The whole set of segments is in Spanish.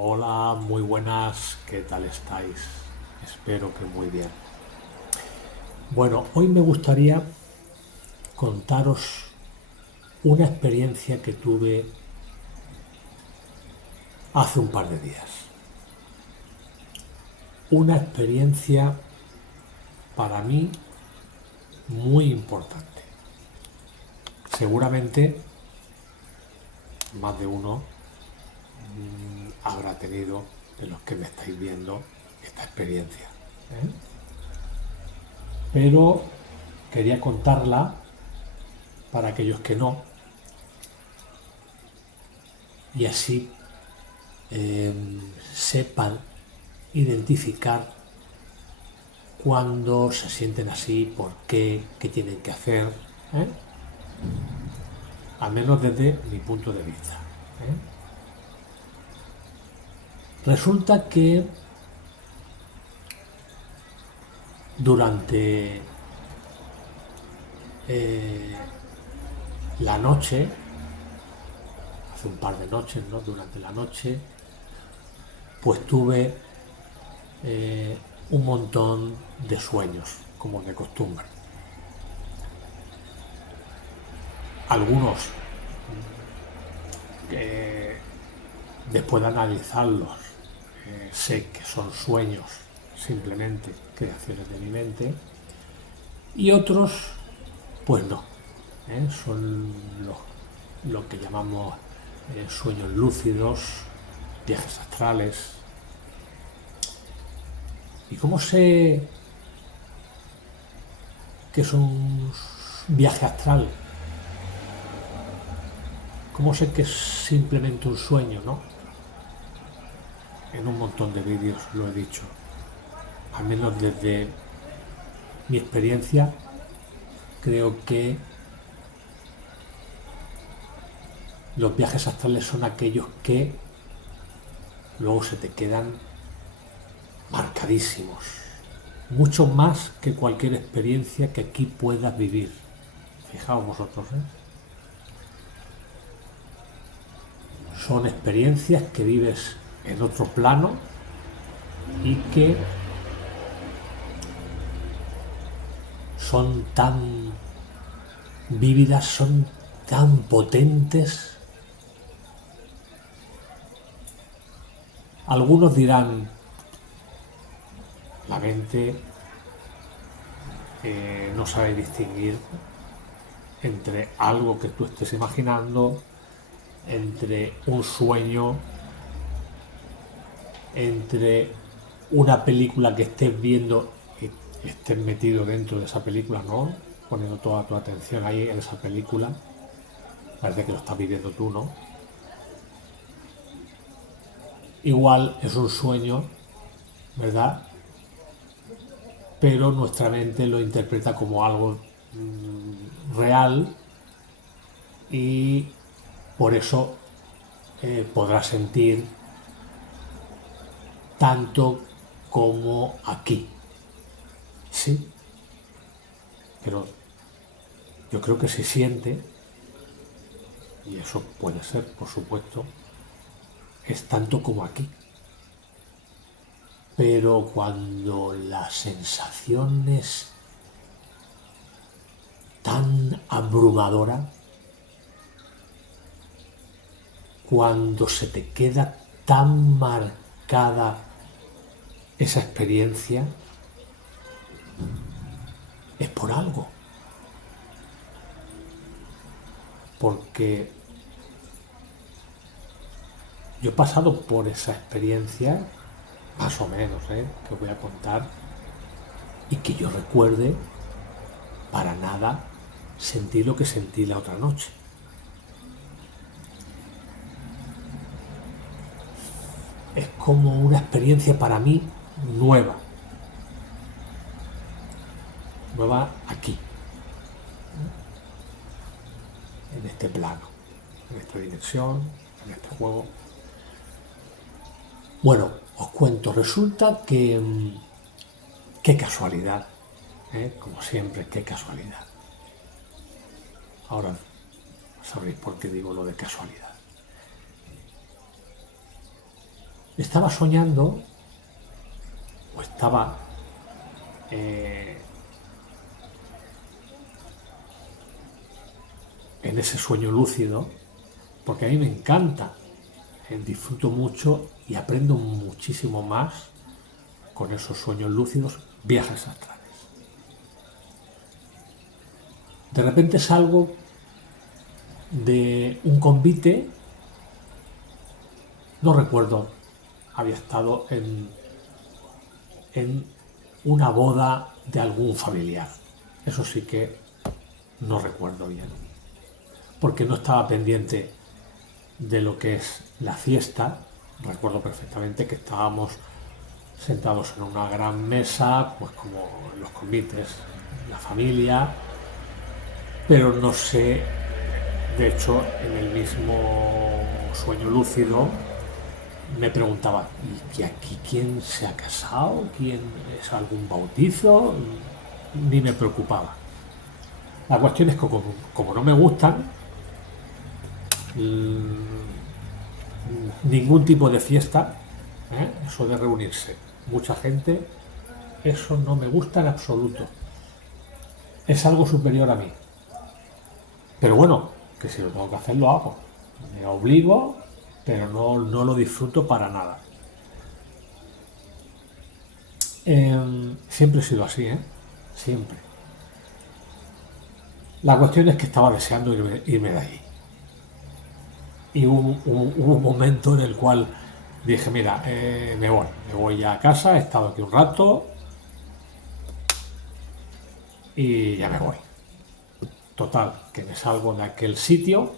Hola, muy buenas, ¿qué tal estáis? Espero que muy bien. Bueno, hoy me gustaría contaros una experiencia que tuve hace un par de días. Una experiencia para mí muy importante. Seguramente más de uno habrá tenido, de los que me estáis viendo, esta experiencia. ¿eh? Pero quería contarla para aquellos que no, y así sepan identificar cuando se sienten así, por qué, qué tienen que hacer, ¿eh? Al menos desde mi punto de vista. ¿eh? Resulta que durante eh, la noche, hace un par de noches, ¿no? Durante la noche, pues tuve un montón de sueños, como de costumbre. Algunos, después de analizarlos, sé que son sueños, simplemente creaciones de mi mente, y otros, pues no. Son lo que llamamos sueños lúcidos, viajes astrales. ¿Y cómo sé que es un viaje astral? ¿Cómo sé que es simplemente un sueño, no? En un montón de vídeos lo he dicho. Al menos desde mi experiencia, creo que los viajes astrales son aquellos que luego se te quedan marcadísimos. Mucho más que cualquier experiencia que aquí puedas vivir. Fijaos vosotros, ¿eh? Son experiencias que vives en otro plano y que son tan vívidas, son tan potentes. Algunos dirán, la mente no sabe distinguir entre algo que tú estés imaginando, entre un sueño, entre una película que estés viendo y estés metido dentro de esa película, ¿no? Poniendo toda tu atención ahí en esa película. Parece que lo estás viviendo tú, ¿no? Igual es un sueño, ¿verdad? Pero nuestra mente lo interpreta como algo real y por eso podrá sentir tanto como aquí. Sí, pero yo creo que se siente, y eso puede ser, por supuesto, es tanto como aquí. Pero cuando la sensación es tan abrumadora, cuando se te queda tan marcada esa experiencia, es por algo. Porque yo he pasado por esa experiencia, más o menos, que os voy a contar, y que yo recuerde para nada sentí lo que sentí la otra noche. Es como una experiencia para mí nueva, nueva aquí, en este plano, en esta dimensión, en este juego. Bueno, os cuento, resulta que, qué casualidad, como siempre, qué casualidad. Ahora sabréis por qué digo lo de casualidad. estaba soñando o estaba en ese sueño lúcido, porque a mí me encanta, disfruto mucho y aprendo muchísimo más con esos sueños lúcidos, viajes astrales. De repente salgo de un convite, no recuerdo, había estado en una boda de algún familiar. Eso sí que no recuerdo bien, porque no estaba pendiente de lo que es la fiesta. Recuerdo perfectamente que estábamos sentados en una gran mesa, pues como en los convites, la familia, pero no sé, de hecho, en el mismo sueño lúcido me preguntaba, ¿y aquí quién se ha casado? ¿Quién es algún bautizo? Ni me preocupaba. La cuestión es que como no me gustan ningún tipo de fiesta, eso de reunirse, mucha gente, eso no me gusta en absoluto. Es algo superior a mí. Pero bueno, que si lo tengo que hacer, lo hago. Me obligo, pero no lo disfruto para nada. Siempre he sido así, siempre. La cuestión es que estaba deseando irme de ahí. Y hubo un momento en el cual dije, mira, me voy ya a casa, he estado aquí un rato y ya me voy. Total, que me salgo de aquel sitio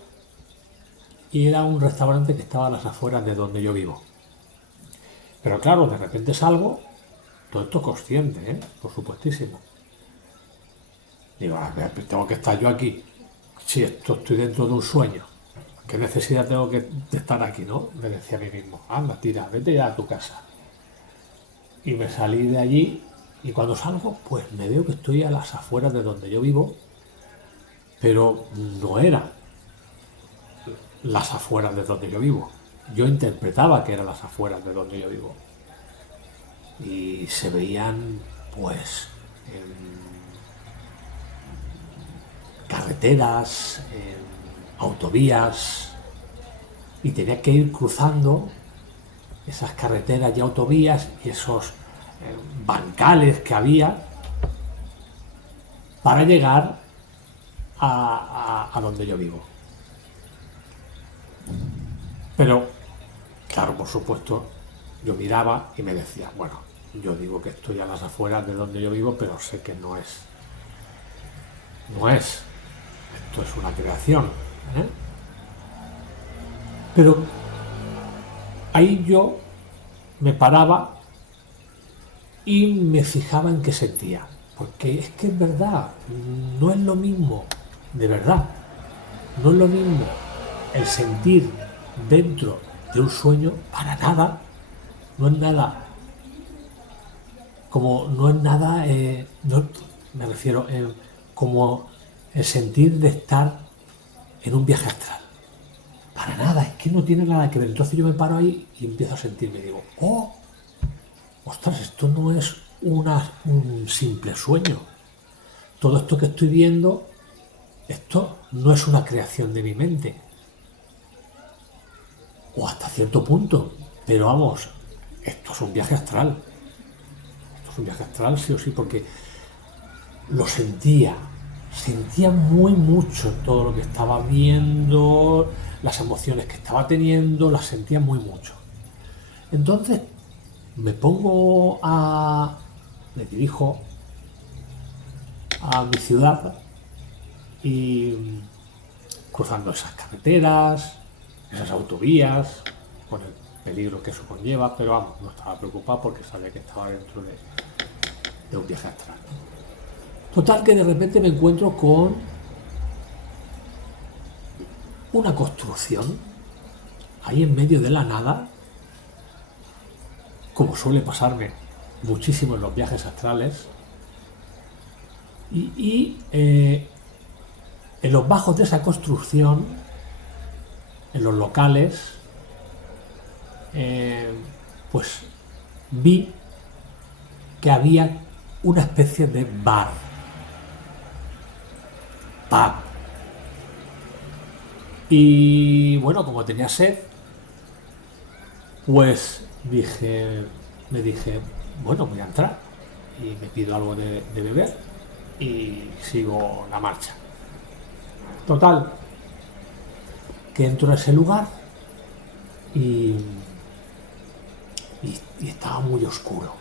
y era un restaurante que estaba a las afueras de donde yo vivo. Pero claro, de repente salgo, todo esto consciente, por supuestísimo. Digo, tengo que estar yo aquí. Si estoy dentro de un sueño, ¿qué necesidad tengo de estar aquí, no? Me decía a mí mismo, anda, tira, vete ya a tu casa. Y me salí de allí y cuando salgo, pues me veo que estoy a las afueras de donde yo vivo, pero no era las afueras de donde yo vivo. Yo interpretaba que eran las afueras de donde yo vivo. Y se veían, pues, carreteras, autovías, y tenía que ir cruzando esas carreteras y autovías y esos bancales que había para llegar a donde yo vivo. Pero, claro, por supuesto, yo miraba y me decía, bueno, yo digo que estoy a las afueras de donde yo vivo, pero sé que no es. No es. Esto es una creación. Pero ahí yo me paraba y me fijaba en qué sentía. Porque es que es verdad, no es lo mismo, de verdad, no es lo mismo el sentir dentro de un sueño para nada, no es nada, como no es nada, no, me refiero como el sentir de estar en un viaje astral. Para nada, es que no tiene nada que ver. Entonces yo me paro ahí y empiezo a sentirme, digo, oh, ostras, esto no es un simple sueño. Todo esto que estoy viendo, esto no es una creación de mi mente. O hasta cierto punto. Pero vamos, esto es un viaje astral. Esto es un viaje astral sí o sí, porque lo sentía. Sentía muy mucho todo lo que estaba viendo, las emociones que estaba teniendo, las sentía muy mucho. Entonces me dirijo a mi ciudad y cruzando esas carreteras, esas autovías, con el peligro que eso conlleva, pero vamos, no estaba preocupado porque sabía que estaba dentro de un viaje astral. Total que de repente me encuentro con una construcción ahí en medio de la nada, como suele pasarme muchísimo en los viajes astrales, y en los bajos de esa construcción, en los locales, pues vi que había una especie de bar, pub. Y bueno, como tenía sed, pues me dije, bueno, voy a entrar y me pido algo de beber y sigo la marcha. Total, que entro a ese lugar y, y estaba muy oscuro.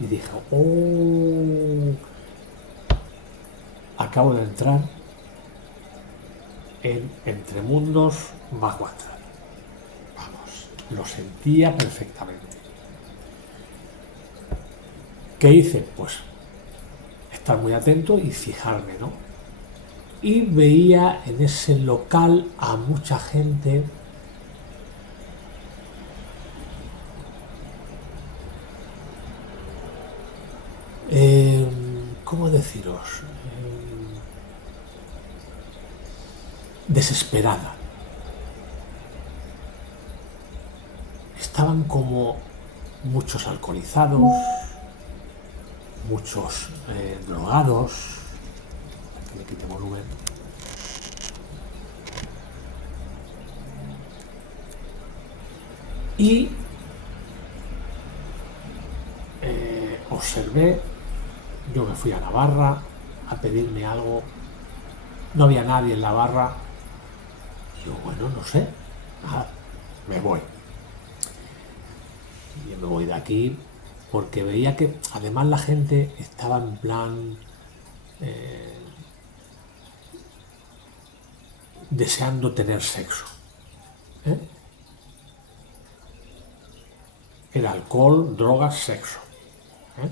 Y dije, oh, acabo de entrar en Entre Mundos Bajo Astral. Vamos, lo sentía perfectamente. ¿Qué hice? Pues estar muy atento y fijarme, ¿no? Y veía en ese local a mucha gente ¿cómo deciros? Desesperada. Estaban como muchos alcoholizados, muchos drogados. Que le quite volumen. Y observé, yo me fui a la barra a pedirme algo, no había nadie en la barra. Y yo, bueno, no sé, me voy. Y me voy de aquí porque veía que además la gente estaba en plan deseando tener sexo. ¿eh? Era alcohol, drogas, sexo. ¿eh?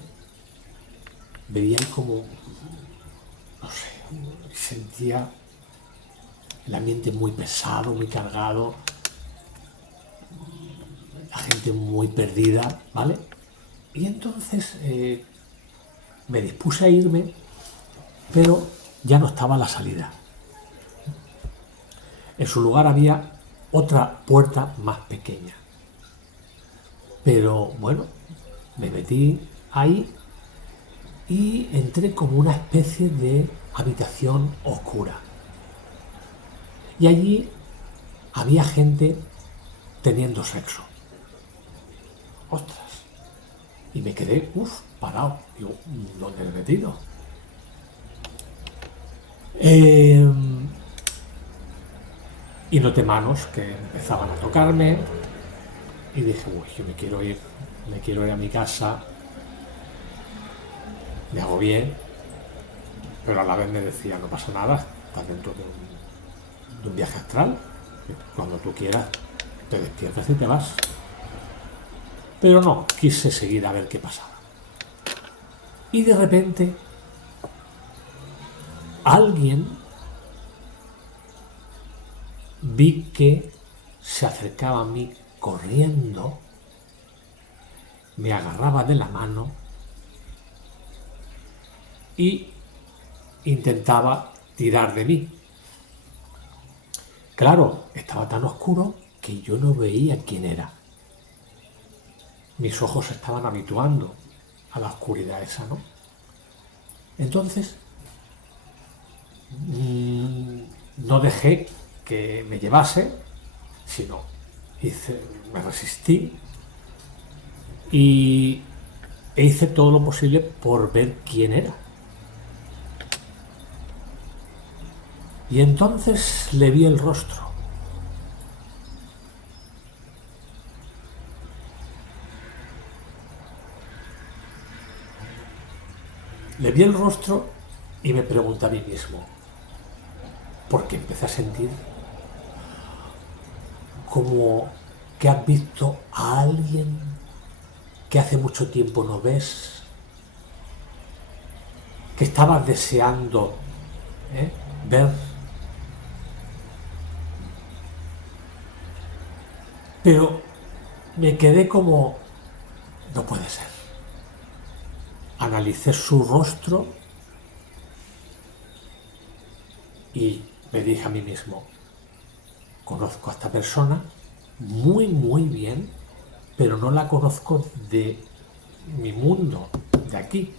Veía ahí como, no sé, sentía el ambiente muy pesado, muy cargado, la gente muy perdida, ¿vale? Y entonces me dispuse a irme, pero ya no estaba la salida. En su lugar había otra puerta más pequeña. Pero bueno, me metí ahí y entré como una especie de habitación oscura. Y allí había gente teniendo sexo. Ostras. Y me quedé, parado. Digo, ¿dónde me he metido? Y noté manos que empezaban a tocarme. Y dije, uy, yo me quiero ir a mi casa. Me agobié, pero a la vez me decía, no pasa nada, estás dentro de un viaje astral. Cuando tú quieras, te despiertas y te vas. Pero no, quise seguir a ver qué pasaba. Y de repente, alguien vi que se acercaba a mí corriendo, me agarraba de la mano y intentaba tirar de mí. Claro, estaba tan oscuro que yo no veía quién era. Mis ojos se estaban habituando a la oscuridad esa, ¿no? Entonces, no dejé que me llevase, sino me resistí y hice todo lo posible por ver quién era. Y entonces le vi el rostro. Le vi el rostro y me pregunté a mí mismo, porque empecé a sentir como que has visto a alguien que hace mucho tiempo no ves, que estabas deseando ver, pero me quedé como, no puede ser. Analicé su rostro y me dije a mí mismo, conozco a esta persona muy, muy bien, pero no la conozco de mi mundo, de aquí.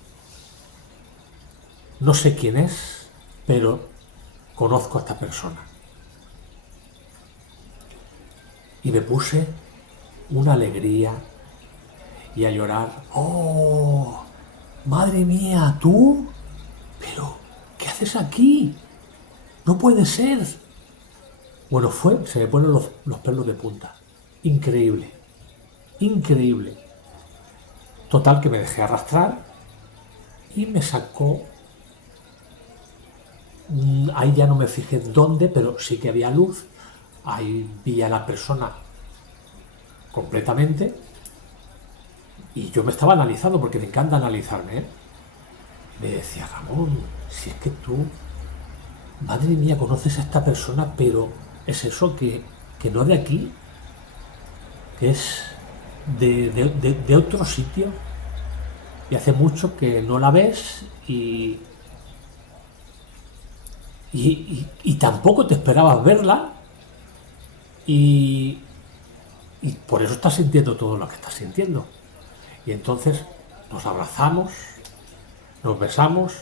No sé quién es, pero conozco a esta persona. Y me puse una alegría y a llorar. ¡Oh! ¡Madre mía! ¿Tú? ¿Pero qué haces aquí? ¡No puede ser! Bueno, se me ponen los pelos de punta. Increíble. Increíble. Total que me dejé arrastrar y me sacó. Ahí ya no me fijé dónde, pero sí que había luz. Ahí vi a la persona completamente y yo me estaba analizando porque me encanta analizarme, ¿eh? Me decía, Ramón, si es que tú, madre mía, conoces a esta persona, pero es eso que no de aquí, que es de otro sitio y hace mucho que no la ves y tampoco te esperabas verla y, y por eso estás sintiendo todo lo que estás sintiendo. Y entonces nos abrazamos, nos besamos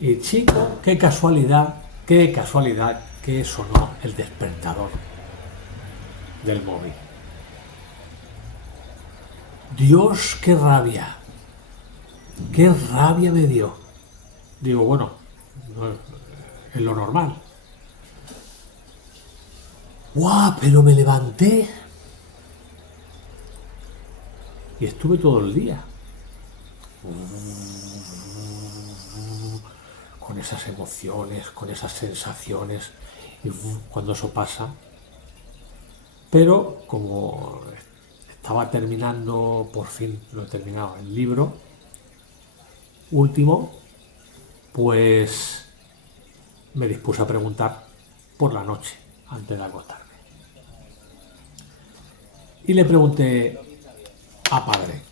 y chico, qué casualidad que sonó el despertador del móvil. Dios, qué rabia me dio. Digo, bueno, no es lo normal. ¡Guau! Pero me levanté y estuve todo el día con esas emociones, con esas sensaciones, y cuando eso pasa. Pero como estaba terminando, por fin lo he terminado, el libro último, pues me dispuse a preguntar por la noche, antes de acostarme. Y le pregunté a padre.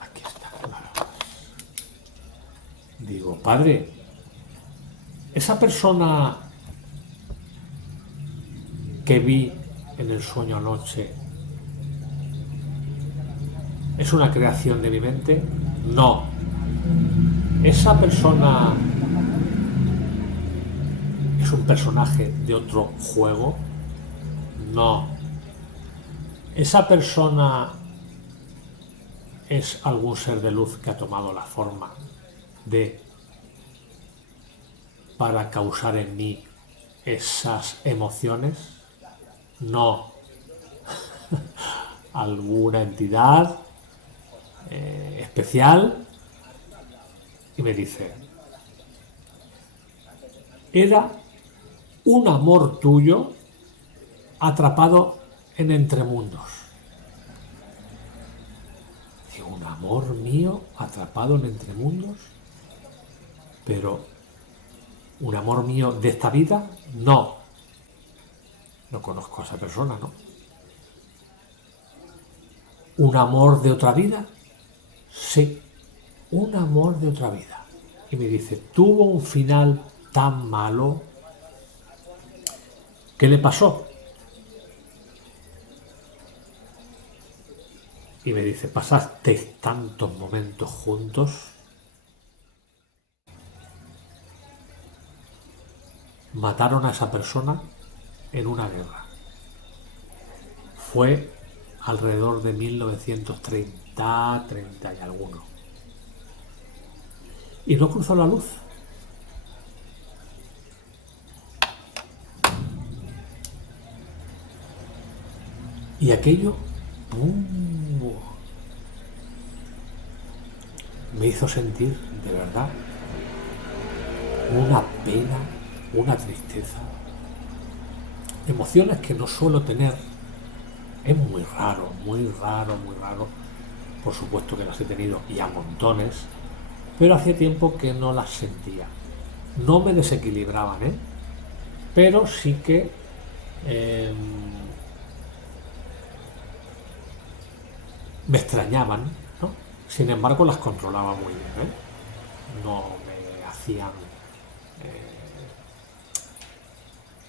Aquí está, claro. Digo, padre, esa persona que vi en el sueño anoche es una creación de mi mente. No. Esa persona es un personaje de otro juego. No. Esa persona es algún ser de luz que ha tomado la forma de para causar en mí esas emociones. No. Alguna entidad especial. Y me dice, era un amor tuyo atrapado en Entremundos. Digo, un amor mío atrapado en Entremundos, pero un amor mío de esta vida, no. No conozco a esa persona, ¿no? ¿Un amor de otra vida? Sí, un amor de otra vida. Y me dice, tuvo un final tan malo. ¿Qué le pasó? Y me dice, pasaste tantos momentos juntos. Mataron a esa persona en una guerra. Fue alrededor de 1930, 30 y alguno. Y no cruzó la luz. Y aquello me hizo sentir, de verdad, una pena, una tristeza. Emociones que no suelo tener. Es muy raro, muy raro, muy raro. Por supuesto que las he tenido y a montones, pero hacía tiempo que no las sentía. No me desequilibraban, ¿eh? Pero sí que me extrañaban, ¿no? Sin embargo, las controlaba muy bien, ¿eh? No me hacían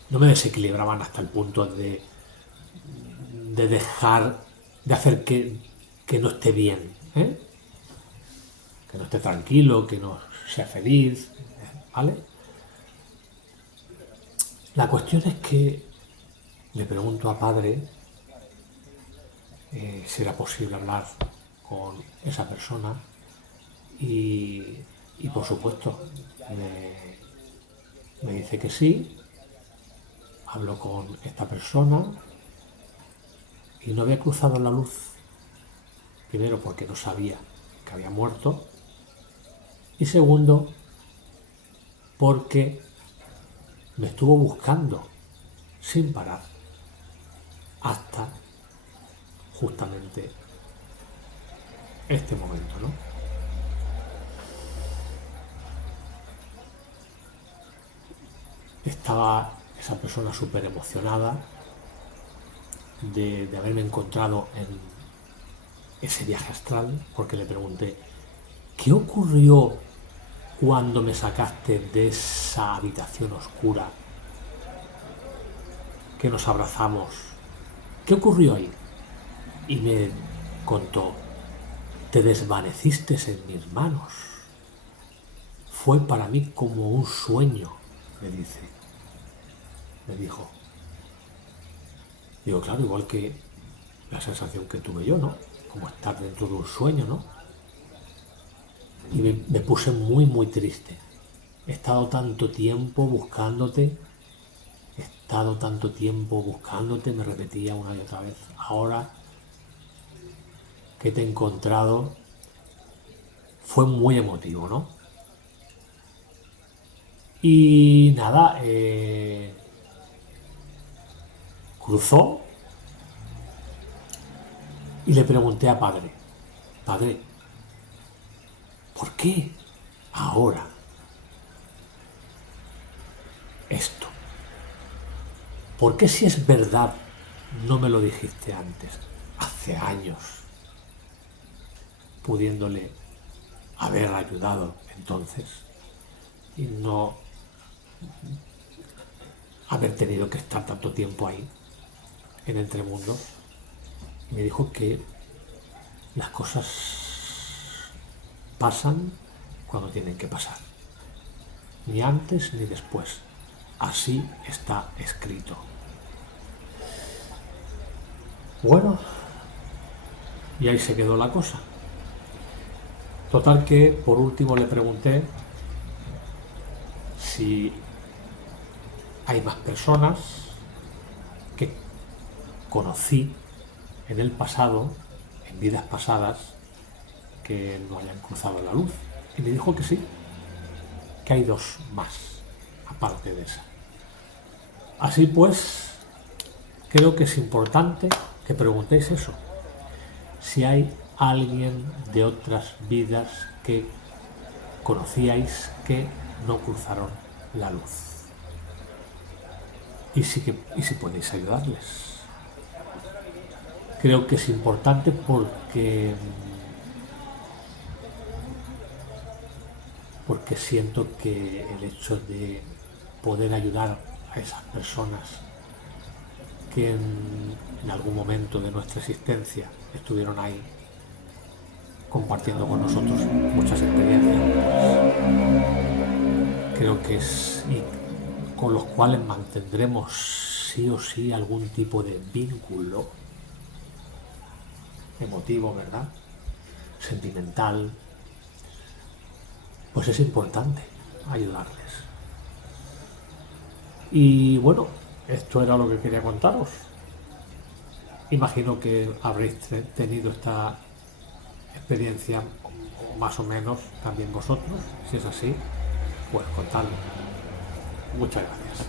no me desequilibraban hasta el punto de dejar, de hacer que no esté bien, ¿eh? Que no esté tranquilo, que no sea feliz, ¿vale? La cuestión es que le pregunto a padre si era posible hablar con esa persona y, y por supuesto me dice que sí, hablo con esta persona y no había cruzado la luz, primero porque no sabía que había muerto y segundo porque me estuvo buscando sin parar hasta justamente este momento, ¿no? Estaba esa persona súper emocionada de haberme encontrado en ese viaje astral, porque le pregunté, ¿qué ocurrió cuando me sacaste de esa habitación oscura que nos abrazamos? ¿Qué ocurrió ahí? Y me contó, te desvaneciste en mis manos. Fue para mí como un sueño, me dijo. Digo, claro, igual que la sensación que tuve yo, ¿no? Como estar dentro de un sueño, ¿no? Y me puse muy, muy triste. He estado tanto tiempo buscándote, he estado tanto tiempo buscándote, me repetía una y otra vez. Ahora que te he encontrado, fue muy emotivo, ¿no? Y nada, cruzó y le pregunté a padre, padre, ¿por qué ahora esto? ¿Por qué si es verdad no me lo dijiste antes, hace años, pudiéndole haber ayudado entonces y no haber tenido que estar tanto tiempo ahí en Entremundo? Y me dijo que las cosas pasan cuando tienen que pasar, ni antes ni después. Así está escrito. Bueno, y ahí se quedó la cosa. Total que por último le pregunté si hay más personas que conocí en el pasado, en vidas pasadas, que no hayan cruzado la luz. Y me dijo que sí, que hay dos más, aparte de esa. Así pues, creo que es importante que preguntéis eso. Si hay alguien de otras vidas que conocíais que no cruzaron la luz. Y si podéis ayudarles. Creo que es importante porque siento que el hecho de poder ayudar a esas personas que en algún momento de nuestra existencia estuvieron ahí compartiendo con nosotros muchas experiencias, creo que es y con los cuales mantendremos sí o sí algún tipo de vínculo emotivo, ¿verdad? Sentimental, pues es importante ayudarles. Y bueno, esto era lo que quería contaros. Imagino que habréis tenido esta experiencia más o menos también vosotros. Si es así, pues contadme. Muchas gracias.